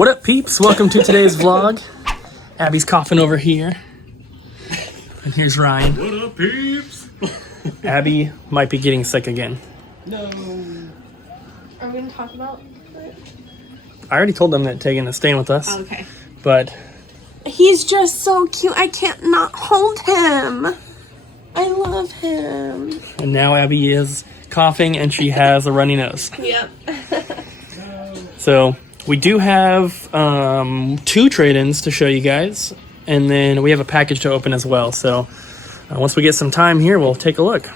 What up, peeps? Welcome to today's vlog. Abby's coughing over here. And here's Ryan. What up, peeps? Abby might be getting sick again. No. Are we going to talk about it? I already told them that Tegan is staying with us. Oh, okay. But He's just so cute. I can't not hold him. I love him. and now Abby is coughing and she has a runny nose. Yep. So we do have 2 trade-ins to show you guys. And then we have a package to open as well. So once we get some time here, we'll take a look.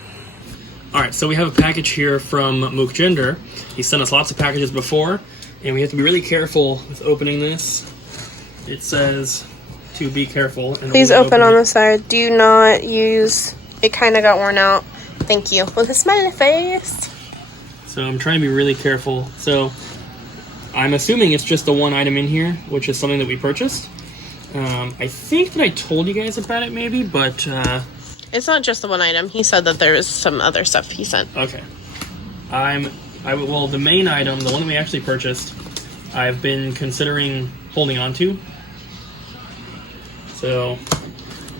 All right, so we have a package here from Mook Gender. He sent us lots of packages before, and we have to be really careful with opening this. It says to be careful. And Please open on the side. Do not use... It kind of got worn out. Thank you. With a smiley face. So I'm trying to be really careful. So I'm assuming it's just the one item in here, which is something that we purchased. I think that I told you guys about it maybe, but... It's not just the one item. He said that there was some other stuff he sent. Okay. Well, the main item, the one that we actually purchased, I've been considering holding on to. So,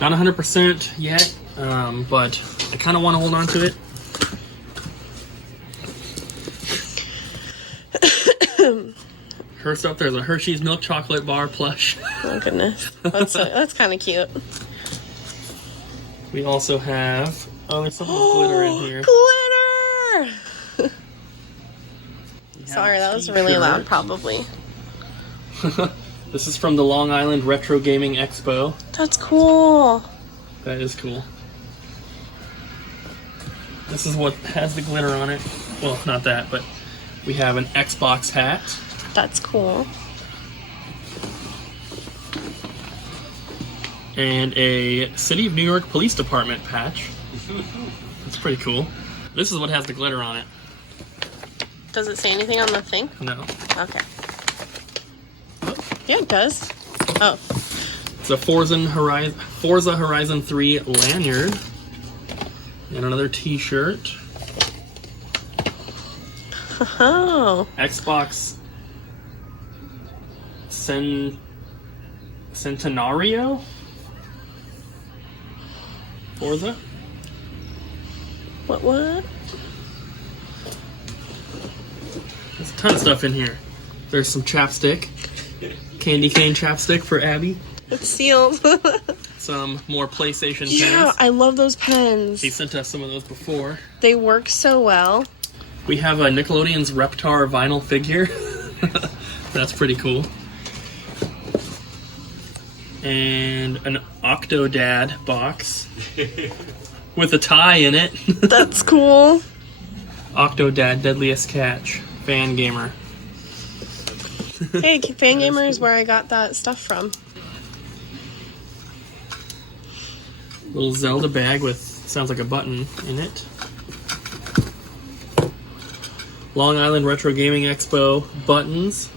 not 100% yet, but I kind of want to hold on to it. First up, there's a Hershey's milk chocolate bar plush. Oh, goodness. That's kind of cute. We also have... Oh, there's some glitter in here. Glitter! Sorry, that was really loud, probably. This is from the Long Island Retro Gaming Expo. That's cool. That is cool. This is what has the glitter on it. Well, not that, but we have an Xbox hat. That's cool. And a City of New York Police Department patch. That's pretty cool. This is what has the glitter on it. Does it say anything on the thing? No. Okay. Yeah, it does. Oh. It's a Forza Horizon 3 lanyard. And another t-shirt. Oh. Xbox Centenario? Forza? What? There's a ton of stuff in here. There's some chapstick. Candy cane chapstick for Abby. It's sealed. Some more PlayStation Yeah, pens. I love those pens. He sent us some of those before. They work so well. We have a Nickelodeon's Reptar vinyl figure. That's pretty cool. And an Octodad box with a tie in it. That's cool. Octodad Deadliest Catch. Fan Gamer. Hey, Fangamer is where I got that stuff from. Little Zelda bag with, sounds like a button in it. Long Island Retro Gaming Expo buttons.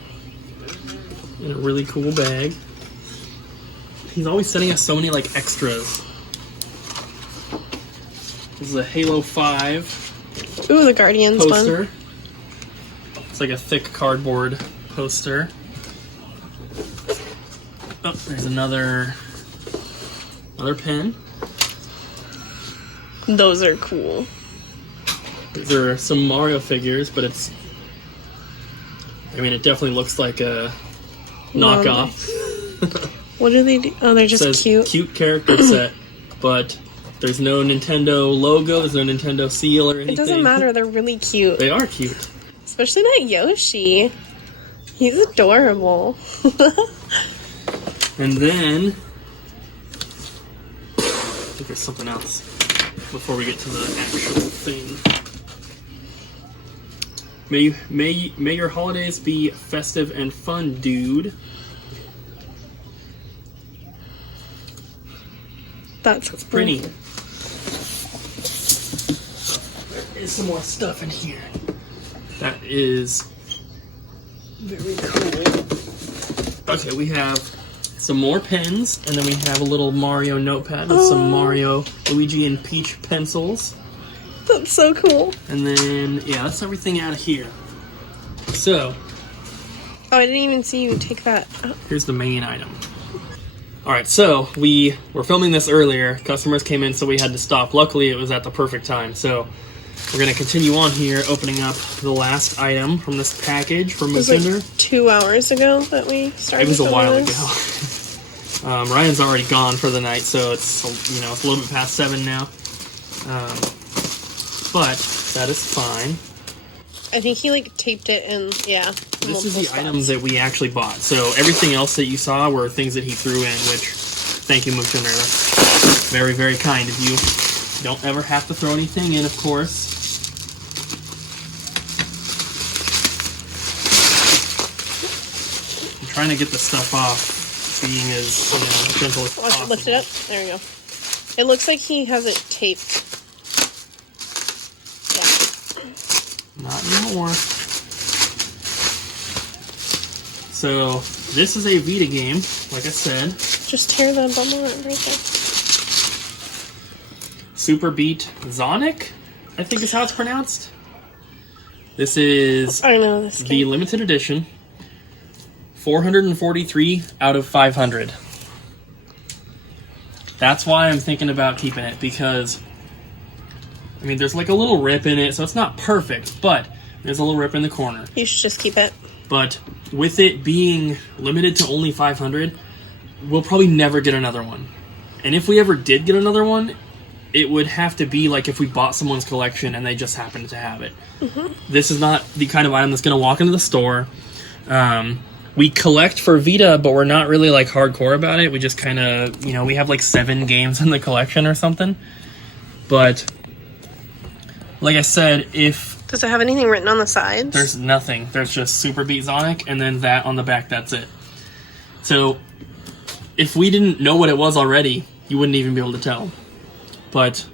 In a really cool bag. He's always sending us so many, like, extras. This is a Halo 5 Ooh, the Guardians poster. one. It's like a thick cardboard poster. Oh, there's another pen. Those are cool. These are some Mario figures, but it's... I mean, it definitely looks like a knockoff. What do they do? Oh, they're just Says cute. Cute character set, but there's no Nintendo logo, there's no Nintendo seal or anything. It doesn't matter. They're really cute. They are cute. Especially that Yoshi. He's adorable. And then... I think there's something else before we get to the actual thing. May your holidays be festive and fun, dude. That's Pretty. There is some more stuff in here. That is very cool. Okay, we have some more pens, and then we have a little Mario notepad with some Mario, Luigi, and Peach pencils. That's so cool. And then, yeah, that's everything out of here. So, Oh, I didn't even see you take that. Oh. Here's the main item. All right, so we were filming this earlier. Customers came in, so we had to stop. Luckily, it was at the perfect time. So we're going to continue on here, opening up the last item from this package from Moosinder. Like 2 hours ago that we started. It was a while this. ago. Ryan's already gone for the night, so it's it's a little bit past 7 now. But that is fine. I think he taped it in, yeah. This is the items that we actually bought. So everything else that you saw were things that he threw in, which, thank you, Moosinder. That's very, very kind of you. You don't ever have to throw anything in, of course. I'm trying to get the stuff off, being as gentle as possible. Lift it up. There we go. It looks like he has it taped. Not anymore. So, this is a Vita game, like I said. Just tear the bundle right there. Super Beat Zonic, I think is how it's pronounced. This is I know this game. The limited edition. 443 out of 500. That's why I'm thinking about keeping it, because there's like a little rip in it, so it's not perfect, but there's a little rip in the corner. You should just keep it. But with it being limited to only 500, we'll probably never get another one. And if we ever did get another one, it would have to be like if we bought someone's collection and they just happened to have it. Mm-hmm. This is not the kind of item that's going to walk into the store. We collect for Vita, but we're not really like hardcore about it. We just kind of, we have like 7 games in the collection or something. But like I said, does it have anything written on the sides? There's nothing. There's just Super Beat Zonic, and then that on the back, that's it. So, if we didn't know what it was already, you wouldn't even be able to tell. But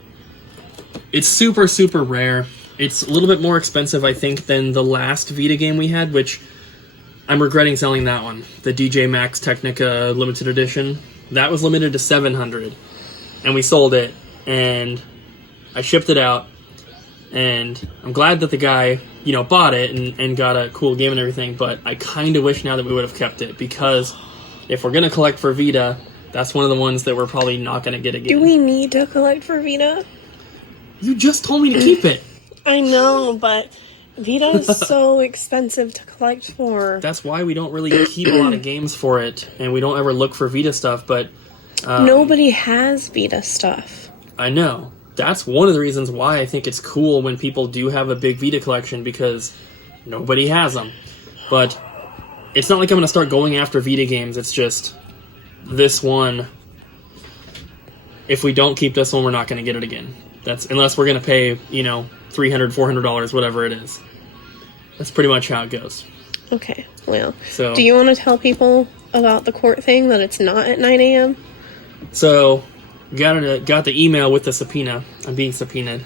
it's super, super rare. It's a little bit more expensive, I think, than the last Vita game we had, which I'm regretting selling that one. The DJ Max Technica Limited Edition. That was limited to 700. And we sold it, and I shipped it out. And I'm glad that the guy, bought it and got a cool game and everything, but I kind of wish now that we would have kept it, because if we're going to collect for Vita, that's one of the ones that we're probably not going to get again. Do we need to collect for Vita? You just told me to keep it. I know, but Vita is so expensive to collect for. That's why we don't really keep a lot of games for it, and we don't ever look for Vita stuff, but nobody has Vita stuff. I know. That's one of the reasons why I think it's cool when people do have a big Vita collection, because nobody has them. But it's not like I'm going to start going after Vita games. It's just this one. If we don't keep this one, we're not going to get it again. That's unless we're going to pay, $300, $400, whatever it is. That's pretty much how it goes. Okay, well. So, do you want to tell people about the court thing, that it's not at 9 a.m.? So, got the email with the subpoena. I'm being subpoenaed.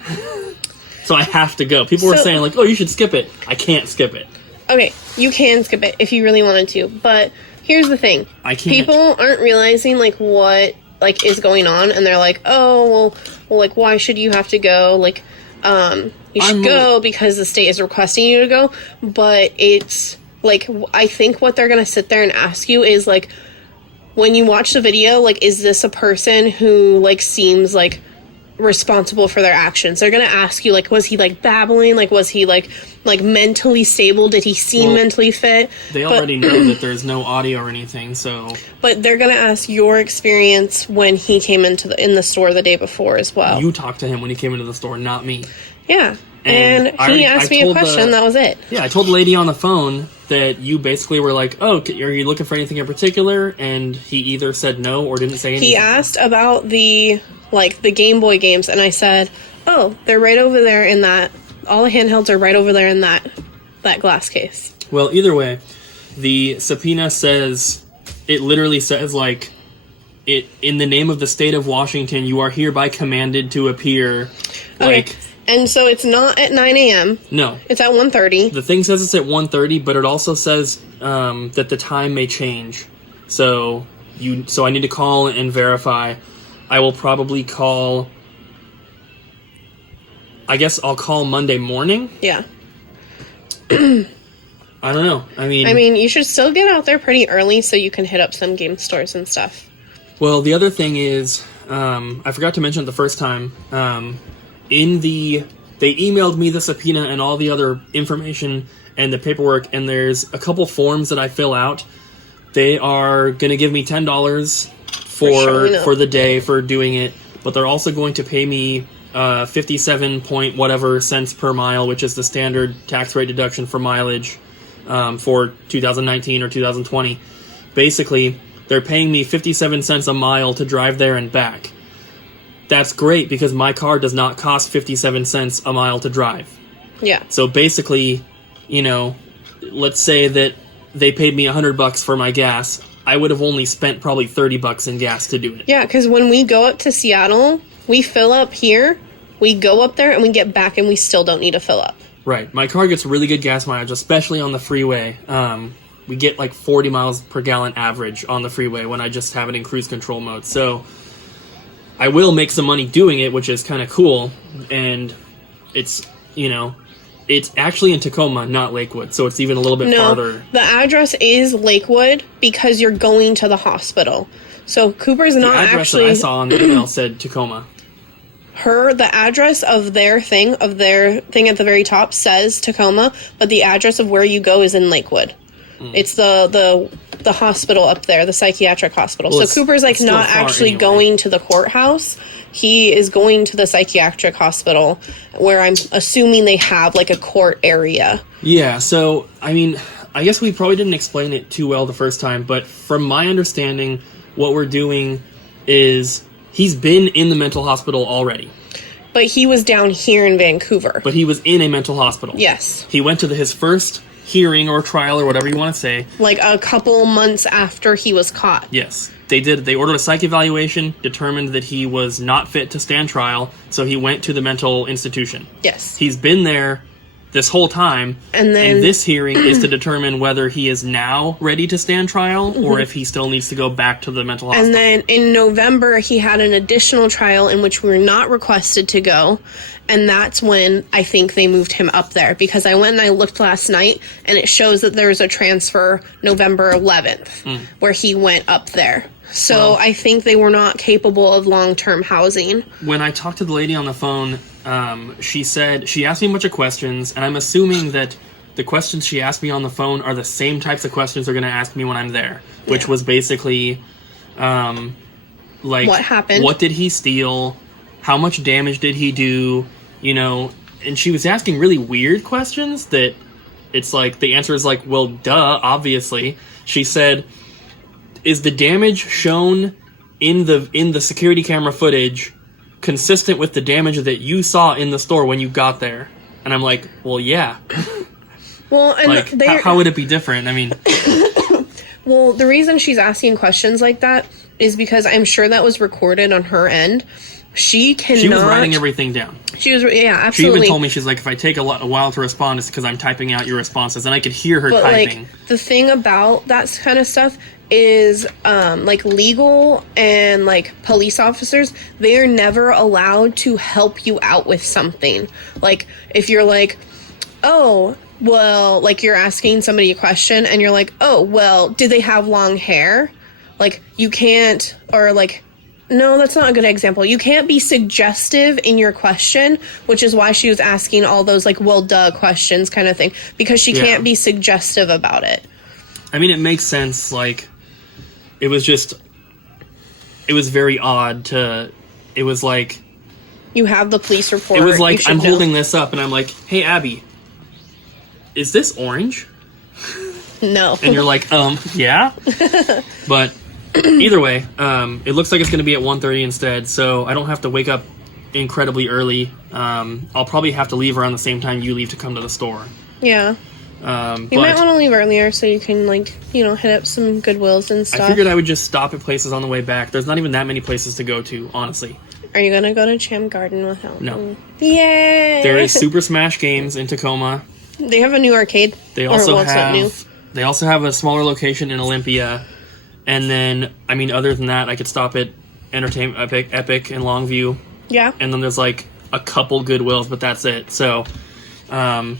So I have to go. People were saying, oh, you should skip it. I can't skip it. Okay, you can skip it if you really wanted to, but here's the thing. I can't. People aren't realizing, what, is going on, and they're like, oh, well, why should you have to go? You should go because the state is requesting you to go, but it's, I think what they're gonna sit there and ask you is, when you watch the video, is this a person who, seems, responsible for their actions? They're gonna ask you, was he, babbling? Was he, mentally stable? Did he seem mentally fit? They already know that there's no audio or anything, so... But they're gonna ask your experience when he came in the store the day before as well. You talked to him when he came into the store, not me. Yeah. And he asked me a question, that was it. Yeah, I told the lady on the phone that you basically were like, oh, are you looking for anything in particular? And he either said no or didn't say anything. He asked about the Game Boy games, and I said, oh, they're right over there in that, all the handhelds are right over there in that glass case. Well, either way, the subpoena says, it literally says, in the name of the state of Washington, you are hereby commanded to appear, Okay. And so it's not at 9 a.m. No. It's at 1:30. The thing says it's at 1:30, but it also says that the time may change. So I need to call and verify. I will probably call... I guess I'll call Monday morning. Yeah. I don't know. I mean, you should still get out there pretty early so you can hit up some game stores and stuff. Well, the other thing is, I forgot to mention it the first time. They emailed me the subpoena and all the other information and the paperwork, and there's a couple forms that I fill out. They are going to give me $10 for the day for doing it, but they're also going to pay me 57 point whatever cents per mile, which is the standard tax rate deduction for mileage for 2019 or 2020. Basically, they're paying me 57 cents a mile to drive there and back. That's great because my car does not cost 57 cents a mile to drive. Yeah. So basically, let's say that they paid me $100 for my gas. I would have only spent probably $30 in gas to do it. Yeah, because when we go up to Seattle, we fill up here, we go up there, and we get back, and we still don't need to fill up. Right. My car gets really good gas mileage, especially on the freeway. We get like 40 miles per gallon average on the freeway when I just have it in cruise control mode. So I will make some money doing it, which is kind of cool. And it's, it's actually in Tacoma, not Lakewood. So it's even a little bit farther. The address is Lakewood because you're going to the hospital. So Cooper's not actually... The address that I saw on the email said Tacoma. The address of their thing at the very top says Tacoma, but the address of where you go is in Lakewood. It's the hospital up there, the psychiatric hospital. Well, so Cooper's not actually going to the courthouse. He is going to the psychiatric hospital where I'm assuming they have a court area. Yeah, so I guess we probably didn't explain it too well the first time, but from my understanding, what we're doing is he's been in the mental hospital already. But he was down here in Vancouver. But he was in a mental hospital. Yes. He went to his first hearing or trial or whatever you want to say. A couple months after he was caught. Yes. They ordered a psych evaluation, determined that he was not fit to stand trial, so he went to the mental institution. Yes. He's been there this whole time, and this hearing is to determine whether he is now ready to stand trial or if he still needs to go back to the mental hospital. And then in November, he had an additional trial in which we were not requested to go, and that's when I think they moved him up there, because I went and I looked last night, and it shows that there was a transfer November 11th, where he went up there. So I think they were not capable of long-term housing. When I talked to the lady on the phone, she asked me a bunch of questions, and I'm assuming that the questions she asked me on the phone are the same types of questions they're going to ask me when I'm there, which was basically, what happened? What did he steal? How much damage did he do? And she was asking really weird questions that it's the answer is well, duh, obviously. She said, is the damage shown in the security camera footage consistent with the damage that you saw in the store when you got there? And I'm like, well, yeah. Well, and how would it be different? Well, the reason she's asking questions like that is because I'm sure that was recorded on her end. She was writing everything down. She was, absolutely. She even told me, she's like, if I take a while to respond, it's because I'm typing out your responses, and I could hear her typing. The thing about that kind of stuff is, legal and, police officers, they are never allowed to help you out with something. If you're oh, well, you're asking somebody a question, and you're oh, well, did they have long hair? You can't, or, no, that's not a good example. You can't be suggestive in your question, which is why she was asking all those, well, duh questions kind of thing, because she can't be suggestive about it. It makes sense, it was very odd it was you have the police report. It was I'm holding this up, and I'm like, hey, Abby, is this orange? No. And you're yeah? But either way, it looks like it's going to be at 1:30 instead, so I don't have to wake up incredibly early. I'll probably have to leave around the same time you leave to come to the store. Yeah. You might want to leave earlier so you can, hit up some Goodwills and stuff. I figured I would just stop at places on the way back. There's not even that many places to go to, honestly. Are you going to go to Cham Garden without me? No. Yay! There is Super Smash Games in Tacoma. They have a new arcade. They also have a smaller location in Olympia. And then, other than that, I could stop at Entertainment Epic in Longview. Yeah. And then there's, a couple Goodwills, but that's it. So, I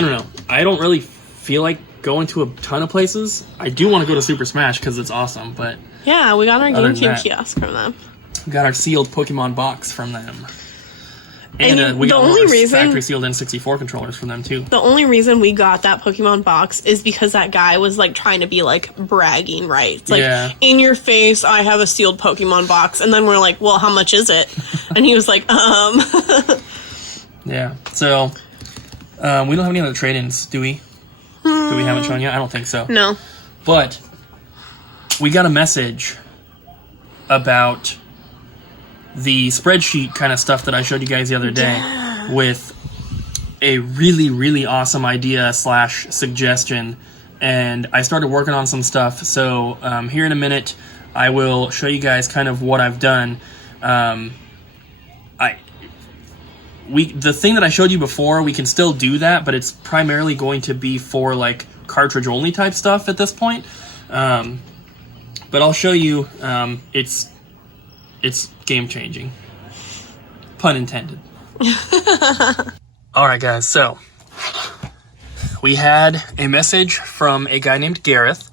don't know. I don't really feel like going to a ton of places. I do want to go to Super Smash because it's awesome, but yeah, we got our other than GameCube that, kiosk from them. we got our sealed Pokemon box from them. And we the got only our reason factory sealed N64 controllers from them too. the only reason we got that Pokemon box is because that guy was like trying to be like bragging rights, like Yeah. in your face, I have a sealed Pokemon box, and then we're like, well, how much is it? And he was like, Yeah. So we don't have any other trade-ins, do we? Do we haven't shown yet? I don't think so. No. But we got a message about the spreadsheet kind of stuff that I showed you guys the other day with a really, really awesome idea / suggestion. And I started working on some stuff. So here in a minute, I will show you guys kind of what I've done. The thing that I showed you before, we can still do that, but it's primarily going to be for like cartridge only type stuff at this point. But I'll show you. It's game changing. Pun intended. All right, guys. So we had a message from a guy named Gareth.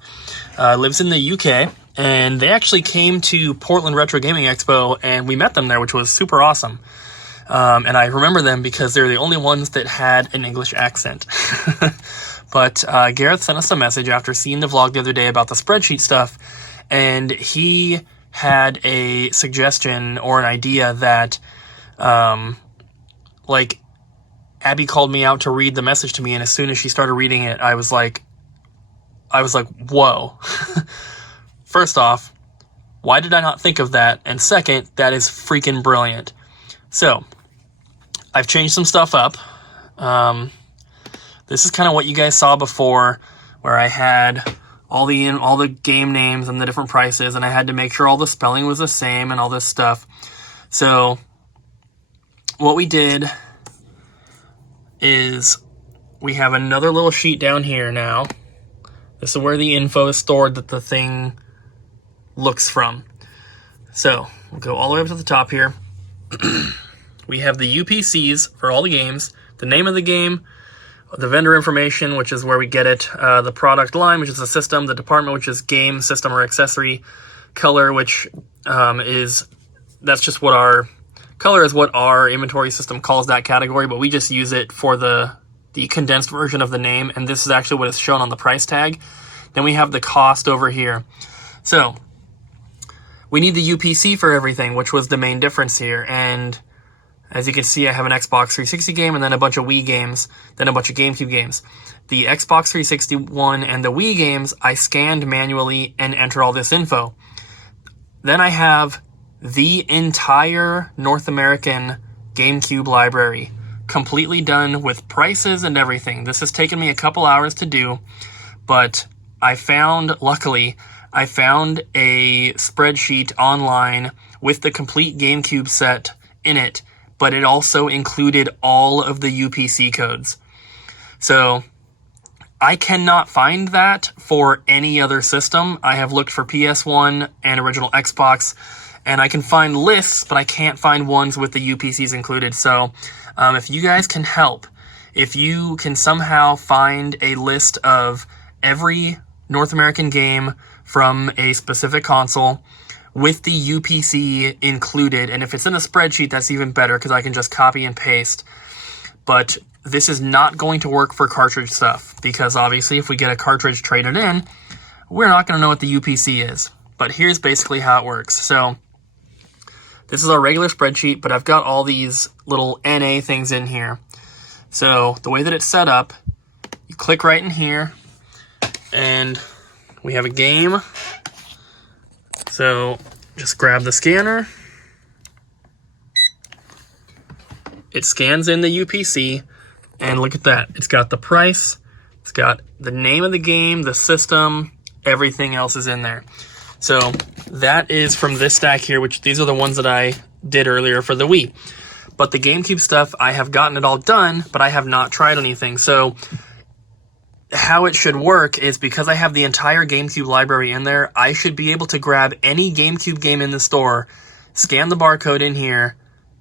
Lives in the UK, and they actually came to Portland Retro Gaming Expo, and we met them there, which was super awesome. And I remember them because they're the only ones that had an English accent. But Gareth sent us a message after seeing the vlog the other day about the spreadsheet stuff, and he had a suggestion or an idea that, like, Abby called me out to read the message to me, and as soon as she started reading it, I was like, whoa. First off, why did I not think of that? And second, that is freaking brilliant. So, I've changed some stuff up. This is kind of what you guys saw before, where I had all the game names and the different prices, and I had to make sure all the spelling was the same and all this stuff. So, what we did is we have another little sheet down here now. This is where the info is stored that the thing looks from. So, we'll go all the way up to the top here. We have the UPCs for all the games, the name of the game, the vendor information, which is where we get it, the product line, which is the system, the department, which is game, system, or accessory, color, which that's just what our color is, what our inventory system calls that category, but we just use it for the condensed version of the name, and this is actually what is shown on the price tag. Then we have the cost over here. So we need the UPC for everything, which was the main difference here, and as you can see, I have an Xbox 360 game and then a bunch of Wii games, then a bunch of GameCube games. The Xbox 360 one and the Wii games, I scanned manually and enter all this info. Then I have the entire North American GameCube library, completely done with prices and everything. This has taken me a couple hours to do, but luckily, I found a spreadsheet online with the complete GameCube set in it, but it also included all of the UPC codes. So I cannot find that for any other system. I have looked for PS1 and original Xbox, and I can find lists, but I can't find ones with the UPCs included. So if you guys can help, if you can somehow find a list of every North American game from a specific console with the UPC included, and if it's in a spreadsheet, that's even better because I can just copy and paste. But this is not going to work for cartridge stuff because obviously if we get a cartridge traded in, we're not going to know what the UPC is. But here's basically how it works. So this is our regular spreadsheet, but I've got all these little NA things in here. So the way that it's set up, you click right in here, and we have a game. So just grab the scanner. It scans in the UPC, and look at that. It's got the price, it's got the name of the game, the system, everything else is in there. So that is from this stack here, which these are the ones that I did earlier for the Wii. But the GameCube stuff, I have gotten it all done, but I have not tried anything. So how it should work is because I have the entire GameCube library in there, I should be able to grab any GameCube game in the store, scan the barcode in here,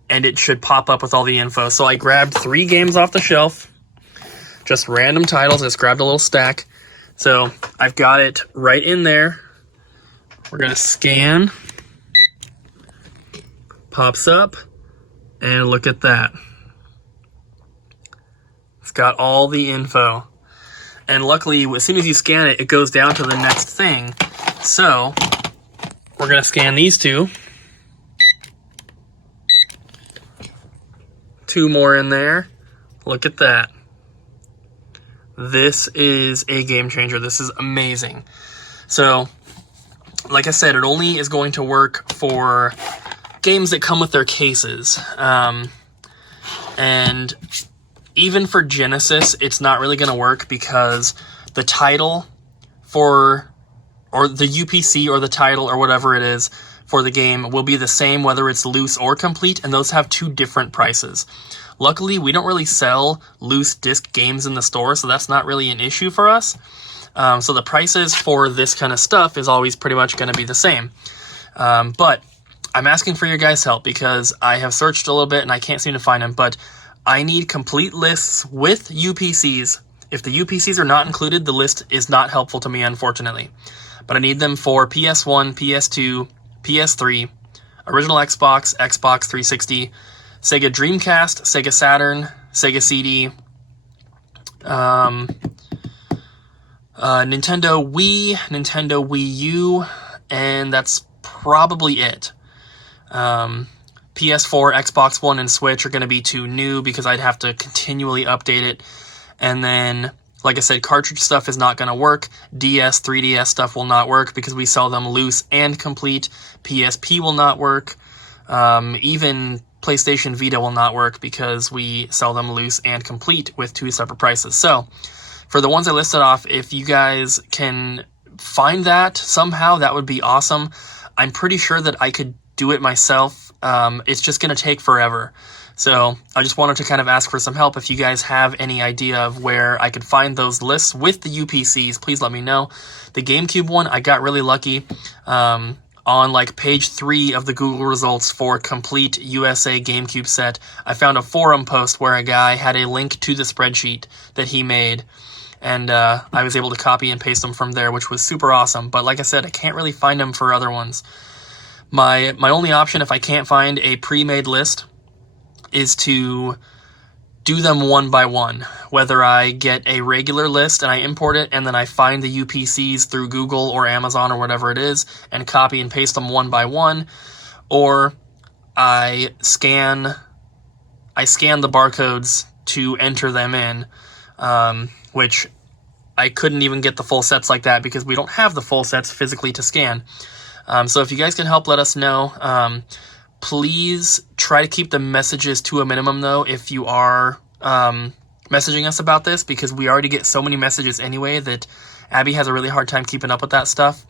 and it should pop up with all the info. So I grabbed 3 games off the shelf. Just random titles. I just grabbed a little stack. So I've got it right in there. We're going to scan. Pops up. And look at that. It's got all the info. And luckily, as soon as you scan it, it goes down to the next thing. So we're going to scan these two. 2 more in there. Look at that. This is a game changer. This is amazing. So, like I said, it only is going to work for games that come with their cases. And even for Genesis, it's not really going to work because the title or the UPC or the title or whatever it is for the game will be the same whether it's loose or complete, and those have 2 different prices. Luckily, we don't really sell loose disc games in the store, so that's not really an issue for us. So the prices for this kind of stuff is always pretty much going to be the same. But I'm asking for your guys' help because I have searched a little bit and I can't seem to find them, but I need complete lists with UPCs. If the UPCs are not included, the list is not helpful to me, unfortunately. But I need them for PS1, PS2, PS3, original Xbox, Xbox 360, Sega Dreamcast, Sega Saturn, Sega CD, Nintendo Wii, Nintendo Wii U, and that's probably it. PS4, Xbox One, and Switch are going to be too new because I'd have to continually update it. And then, like I said, cartridge stuff is not going to work. DS, 3DS stuff will not work because we sell them loose and complete. PSP will not work. Even PlayStation Vita will not work because we sell them loose and complete with 2 separate prices. So, for the ones I listed off, if you guys can find that somehow, that would be awesome. I'm pretty sure that I could do it myself. It's just going to take forever. So I just wanted to kind of ask for some help. If you guys have any idea of where I could find those lists with the UPCs, please let me know. The GameCube one, I got really lucky. On like page 3 of the Google results for complete USA GameCube set, I found a forum post where a guy had a link to the spreadsheet that he made. And I was able to copy and paste them from there, which was super awesome. But like I said, I can't really find them for other ones. My only option, if I can't find a pre-made list, is to do them one by one. Whether I get a regular list and I import it, and then I find the UPCs through Google or Amazon or whatever it is, and copy and paste them one by one, or I scan the barcodes to enter them in, which I couldn't even get the full sets like that because we don't have the full sets physically to scan. So if you guys can help, let us know. Please try to keep the messages to a minimum, though, if you are messaging us about this, because we already get so many messages anyway that Abby has a really hard time keeping up with that stuff.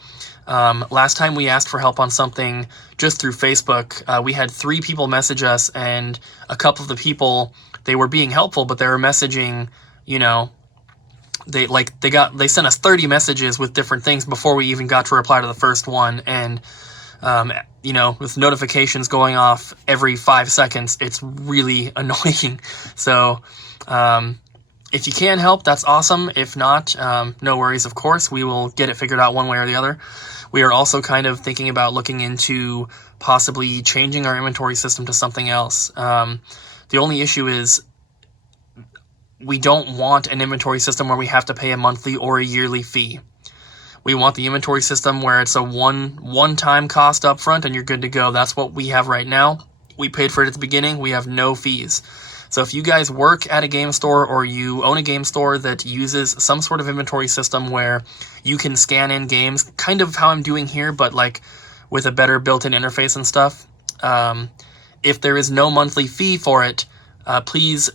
Last time we asked for help on something just through Facebook, we had 3 people message us, and a couple of the people, they were being helpful, but they were messaging, you know, they sent us 30 messages with different things before we even got to reply to the first one, and you know, with notifications going off every 5 seconds, it's really annoying. So if you can help, that's awesome. If not, no worries, of course. We will get it figured out one way or the other. We are also kind of thinking about looking into possibly changing our inventory system to something else. The only issue is we don't want an inventory system where we have to pay a monthly or a yearly fee. We want the inventory system where it's a one-time cost up front and you're good to go. That's what we have right now. We paid for it at the beginning. We have no fees. So if you guys work at a game store or you own a game store that uses some sort of inventory system where you can scan in games, kind of how I'm doing here, but like with a better built-in interface and stuff, if there is no monthly fee for it, please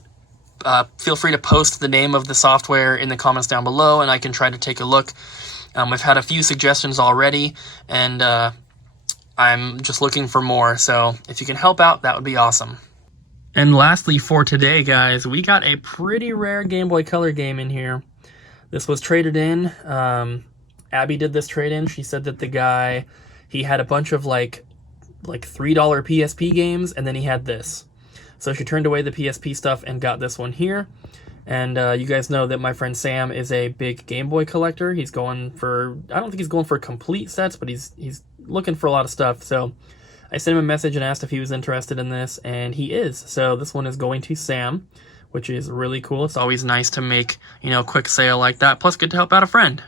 feel free to post the name of the software in the comments down below and I can try to take a look. I've had a few suggestions already, and I'm just looking for more, so if you can help out, that would be awesome. And lastly for today, guys, we got a pretty rare Game Boy Color game in here. This was traded in. Abby did this trade-in. She said that the guy, he had a bunch of like $3 PSP games, and then he had this. So she turned away the PSP stuff and got this one here. And you guys know that my friend Sam is a big Game Boy collector. He's going for, I don't think he's going for complete sets, but he's looking for a lot of stuff. So I sent him a message and asked if he was interested in this, and he is. So this one is going to Sam, which is really cool. It's always nice to make, a quick sale like that. Plus, good to help out a friend.